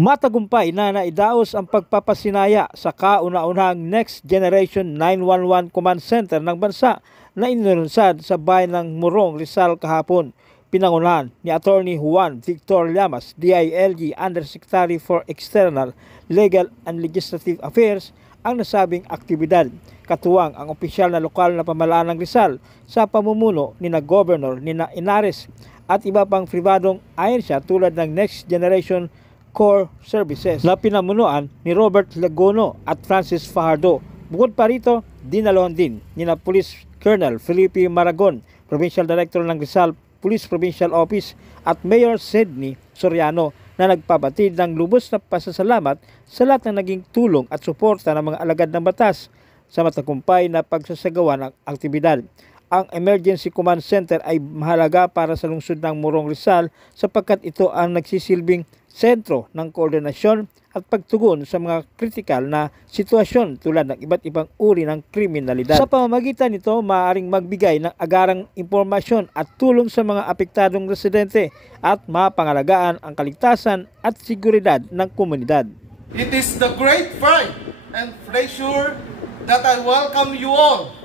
Matagumpay na naidaos ang pagpapasinaya sa kauna-unahang Next Generation 911 Command Center ng bansa na inilunsad sa bayan ng Morong, Rizal kahapon. Pinangunahan ni Attorney Juan Victor Llamas, DILG Undersecretary for External, Legal and Legislative Affairs, ang nasabing aktibidad. Katuwang ang opisyal na lokal na pamahalaan ng Rizal sa pamumuno ni na Governor Nina Inares at iba pang pribadong ahensya tulad ng Next Generation Core Services na pinamunuan ni Robert Lagono at Francis Fajardo. Bukod pa rito, dinalon din ni na Police Colonel Felipe Maragon, Provincial Director ng Rizal Police Provincial Office, at Mayor Sidney Soriano na nagpabatid ng lubos na pasasalamat sa lahat ng naging tulong at suporta ng mga alagad ng batas sa matagumpay na pagsasagawa ng aktibidad. Ang Emergency Command Center ay mahalaga para sa lungsod ng Morong, Rizal sapagkat ito ang nagsisilbing sentro ng koordinasyon at pagtugon sa mga kritikal na sitwasyon tulad ng iba't ibang uri ng kriminalidad. Sa pamamagitan nito, maaaring magbigay ng agarang impormasyon at tulong sa mga apektadong residente at mapangalagaan ang kaligtasan at seguridad ng komunidad. It is the great pride and pleasure that I welcome you all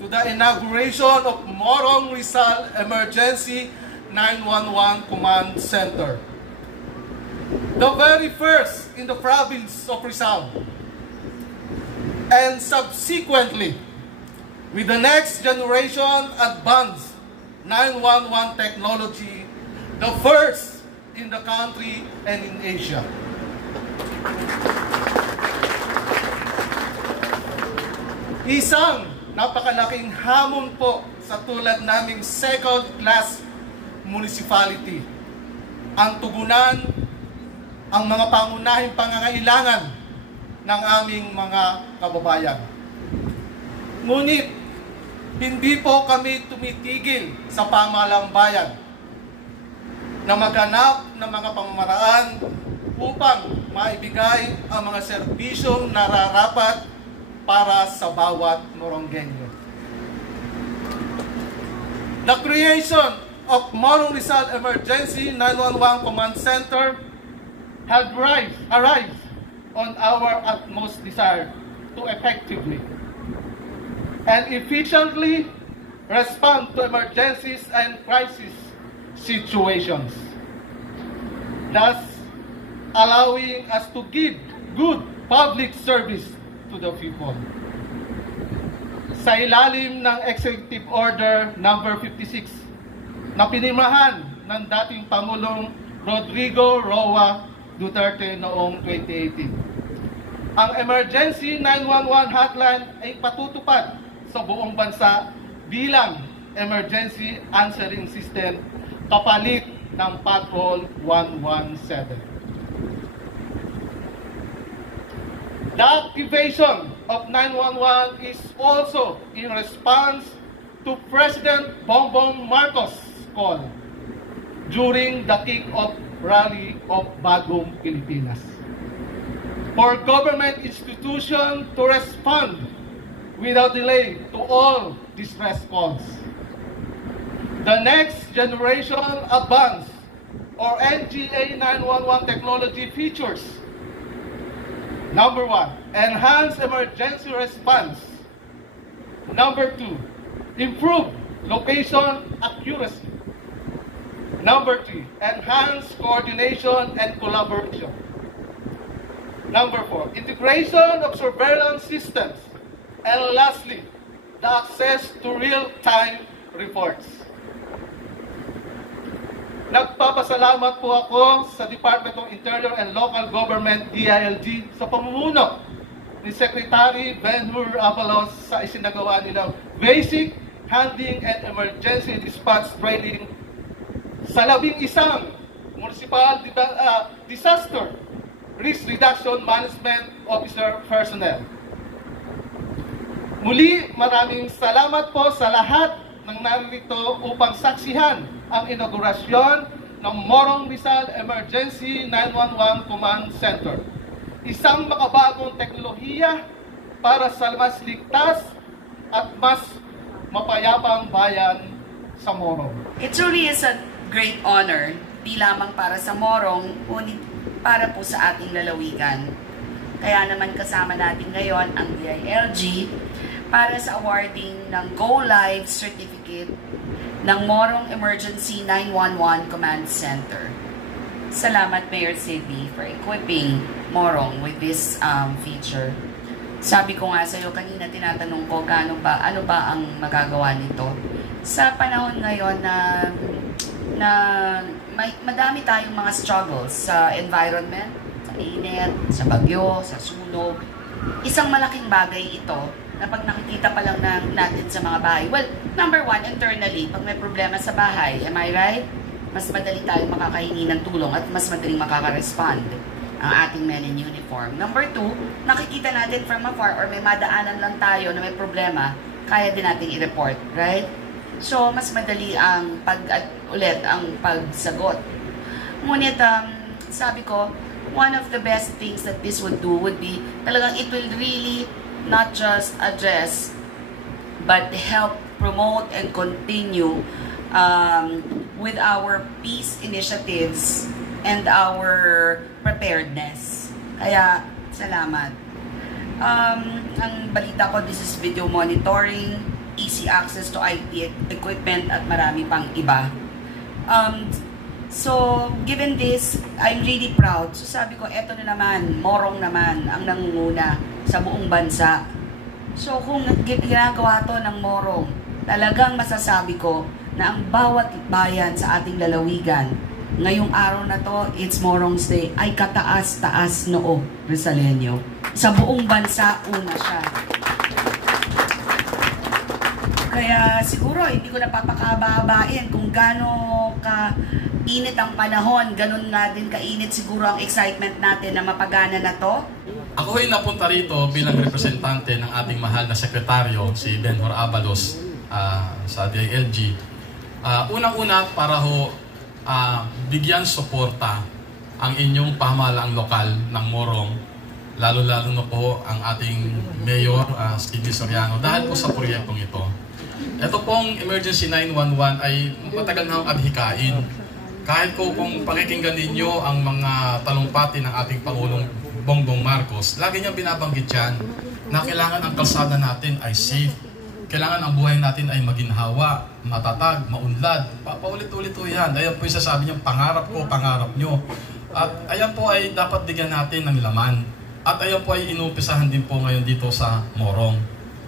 to the inauguration of Morong Rizal Emergency 911 Command Center, the very first in the province of Rizal, and subsequently with the next generation advanced 911 technology, the first in the country and in Asia. Isang napakalaking hamon po sa tulad naming second-class municipality ang tugunan ang mga pangunahing pangangailangan ng aming mga kababayan. Ngunit, hindi po kami tumitigil sa pamahalang bayan na maghanap ng mga pamamaraan upang maibigay ang mga serbisyong nararapat para sa bawat Moronggenyo. The creation of Morong Rizal Emergency 911 Command Center had arrived on our utmost desire to effectively and efficiently respond to emergencies and crisis situations, thus allowing us to give good public service to the people. Sa ilalim ng Executive Order number 56 na pinirmahan ng dating Pangulong Rodrigo Roa Duterte noong 2018. Ang Emergency 911 Hotline ay patutupad sa buong bansa bilang Emergency Answering System kapalit ng Patrol 117. The activation of 911 is also in response to President Bongbong Marcos' call during the kick-off rally of Bagong Pilipinas for government institutions to respond without delay to all distress calls. The Next Generation Advanced or NGA 911 technology features: Number 1, enhance emergency response. Number 2, improve location accuracy. Number 3, enhance coordination and collaboration. Number 4, integration of surveillance systems. And lastly, the access to real-time reports. Nagpapasalamat po ako sa Department of Interior and Local Government, DILG, sa pamumuno ni Secretary Ben-Hur Avalos sa isinagawa nilang Basic Handling and Emergency Dispatch Training sa 11 Municipal Disaster Risk Reduction Management Officer personnel. Muli, maraming salamat po sa lahat ng narito upang saksihan ang inaugurasyon ng Morong Rizal Emergency 911 Command Center. Isang makabagong teknolohiya para sa mas ligtas at mas mapayapang bayan sa Morong. It truly is a great honor, di lamang para sa Morong, para po sa ating lalawigan. Kaya naman kasama natin ngayon ang DILG para sa awarding ng Go Live Certificate ng Morong Emergency 911 Command Center. Salamat, Mayor Sidney, for equipping Morong with this feature. Sabi ko nga sa'yo, kanina tinatanong ko ano ba ang magagawa nito. Sa panahon ngayon na madami tayong mga struggles sa environment, sa init, sa bagyo, sa sunog. Isang malaking bagay ito na pag nakikita pa lang natin sa mga bahay. Well, number one, internally, pag may problema sa bahay, am I right? Mas madali tayong makakahingi ng tulong at mas madaling makaka-respond ang ating men in uniform. Number two, nakikita natin from afar or may madaanan lang tayo na may problema, kaya din natin i-report, right? So, mas madali ang pagsagot. Ngunit, sabi ko, one of the best things that this would do would be, talagang it will really not just address, but help promote and continue with our peace initiatives and our preparedness. Kaya, salamat. Ang balita ko, this is video monitoring, easy access to IT equipment, at marami pang iba. So, given this, I'm really proud. So, sabi ko, eto na naman, Morong naman, ang nangunguna sa buong bansa. So, kung ginagawa to ng Morong, talagang masasabi ko na ang bawat bayan sa ating lalawigan, ngayong araw na to, it's Morong's Day, ay kataas-taas noo, Rizaleño. Sa buong bansa, una siya. Kaya siguro, hindi ko napapakababain kung gaano ka-init ang panahon, ganun nga din kainit siguro ang excitement natin na mapagana na to. Ako ay napunta rito bilang representante ng ating mahal na sekretaryo, si Benhur Abalos, sa DILG. Unang-una para bigyan suporta ang inyong pamahalaang lokal ng Morong, lalo-lalo na po ang ating Mayor, Sidney Soriano, dahil po sa proyektong ito. Ito pong Emergency 911 ay matagal na akong adhikain. Kahit kung pakikinggan ninyo ang mga talumpati ng ating Pangulong Bongbong Marcos, lagi niyang binabanggit yan na kailangan ang kalsada natin ay safe. Kailangan ang buhay natin ay maginhawa, matatag, maunlad. Paulit-ulit po yan. Ayan po yung sasabi niyang pangarap ko, pangarap nyo. At ayan po ay dapat bigyan natin ng laman. At ayan po ay inumpisahan din po ngayon dito sa Morong.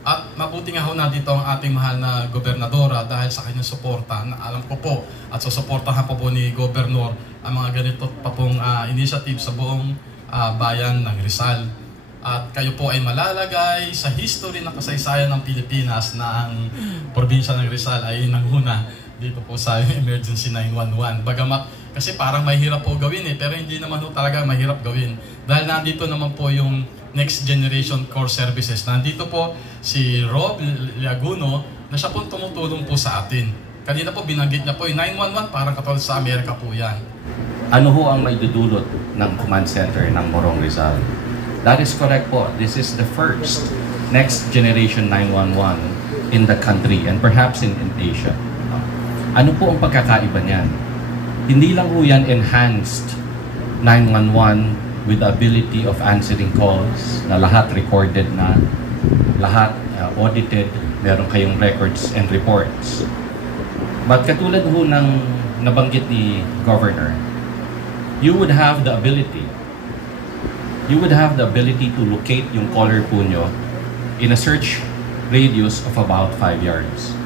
At mabuti nga ho na dito ang ating mahal na gobernadora dahil sa kanyang suporta na alam ko po at susuportahan po ni Gobernador ang mga ganito pa pong initiative sa buong bayan ng Rizal. At kayo po ay malalagay sa history ng kasaysayan ng Pilipinas na ang probinsya ng Rizal ay nanghuna dito po sa Emergency 911. Bagamat kasi parang mahirap po gawin pero hindi naman po talaga mahirap gawin. Dahil nandito naman po yung Next Generation Core Services. Nandito po si Rob Liaguno na siya po tumutulong po sa atin. Kanina po binanggit niya po yung 911 parang katulad sa Amerika po yan. Ano ho ang may dudulot ng command center ng Morong Rizal? That is correct po. This is the first Next Generation 911 in the country and perhaps in Asia. Ano po ang pagkakaiba niyan? Hindi lang po yan enhanced 911 with the ability of answering calls na lahat recorded na, lahat audited, meron kayong records and reports. But katulad ho ng nabanggit ni Governor, you would have the ability to locate yung caller po nyo in a search radius of about 5 yards.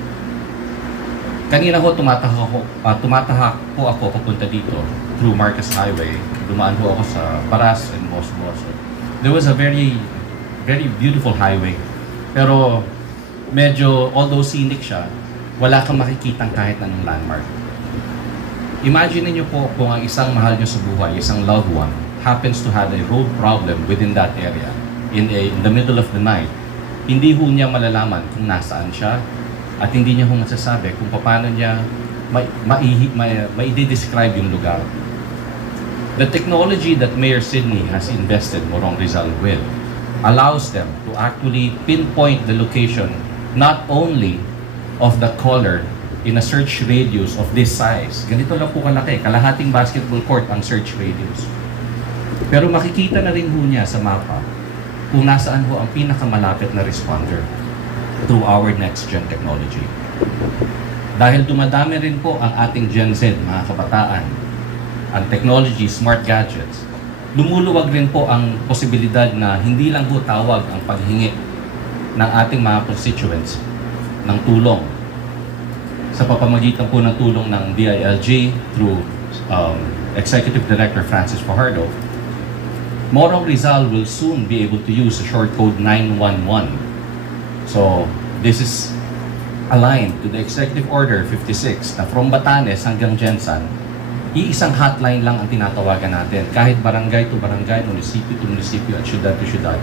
Kanina ho tumatahak po ako papunta dito through Marcos Highway. Dumaan po ako sa Paras and Bosboso. There was a very beautiful highway. Pero medyo, although scenic siya, wala kang makikitang kahit anong landmark. Imagine niyo po kung ang isang mahal niyo sa buhay, isang loved one, happens to have a road problem within that area in the middle of the night. Hindi ho niya malalaman kung nasaan siya at hindi niya ho masasabi kung paano niya mai-describe yung lugar. The technology that Mayor Sidney has invested Morong Rizal with allows them to actually pinpoint the location not only of the caller in a search radius of this size. Ganito lang po kalaki, kalahating basketball court ang search radius. Pero makikita na rin ho niya sa mapa kung nasaan ho ang pinakamalapit na responder through our next-gen technology. Dahil dumadami rin po ang ating Gen Z, mga kabataan, ang technology, smart gadgets, lumuluwag rin po ang posibilidad na hindi lang po tawag ang paghingi ng ating mga constituents ng tulong sa pamamagitan po ng tulong ng DILG through Executive Director Francis Fajardo. Morong Rizal will soon be able to use the short code 911. So, this is aligned to the Executive Order 56 na from Batanes hanggang Jensan, iisang hotline lang ang tinatawagan natin. Kahit barangay to barangay, munisipyo to munisipyo, at syudad to syudad,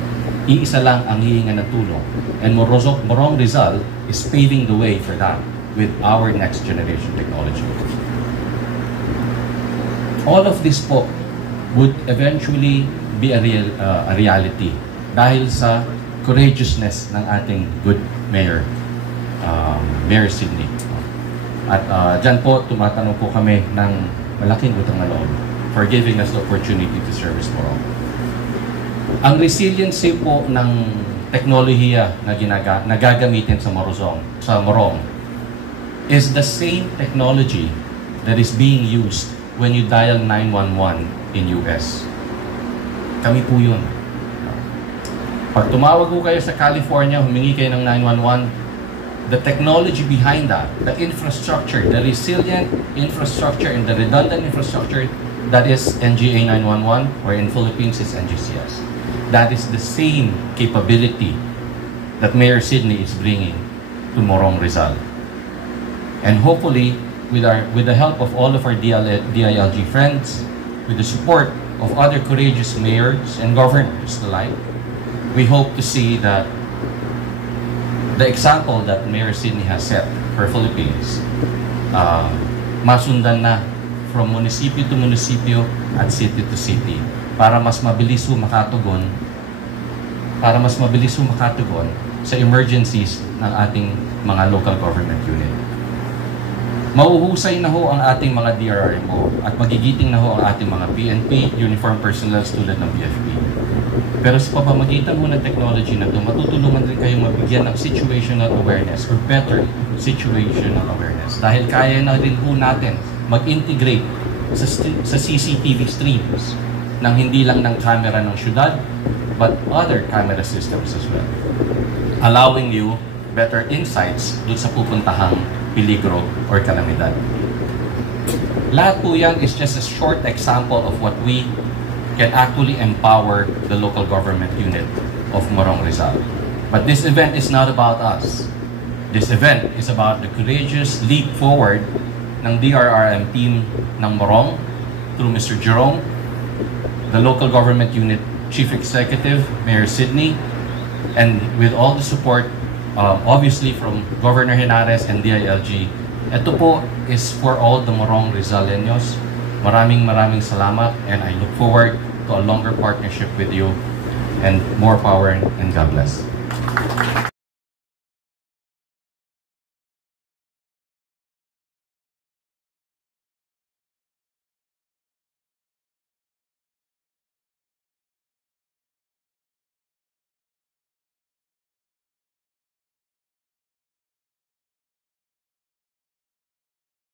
iisa lang ang hihingan ng tulong. And Morong Rizal is paving the way for that with our next generation technology. All of this po would eventually be a reality dahil sa courageousness ng ating good mayor, Mayor Sidney. At dyan po, tumatanong po kami ng malaking utang na loob for giving us the opportunity to service Morong. Ang resiliency po ng teknolohiya na gagamitin sa Morong is the same technology that is being used when you dial 911 in US. Kami po yun. Pag tumawag po kayo sa California, humingi kayo ng 911, the technology behind that, the infrastructure, the resilient infrastructure and the redundant infrastructure, that is NGA 911, or in Philippines is NGCS. That is the same capability that Mayor Sidney is bringing to Morong Rizal. And hopefully, with the help of all of our DILG friends, with the support of other courageous mayors and governors alike, we hope to see that the example that Mayor Sidney has set for Philippines, masundan na from munisipyo to munisipyo at city to city para mas mabilis makatugon sa emergencies ng ating mga local government unit. Mauhusay na ho ang ating mga DRRMO at magigiting na ho ang ating mga PNP, uniform personnel tulad ng BFP. Pero sa pamamagitan ho ng technology na ito, matutulungan rin kayong mabigyan ng situational awareness or better situational awareness. Dahil kaya na rin ho natin mag-integrate sa CCTV streams ng hindi lang ng camera ng syudad, but other camera systems as well. Allowing you better insights dun sa pupuntahang peligro or kalamidad. Lahat po yan is just a short example of what we can actually empower the local government unit of Morong Rizal. But this event is not about us. This event is about the courageous leap forward ng DRRM team ng Morong through Mr. Jerome, the local government unit Chief Executive, Mayor Sidney, and with all the support obviously from Governor Henares and DILG. Ito po is for all the Morong Rizaleños. Maraming salamat, and I look forward to a longer partnership with you, and more power, and God bless.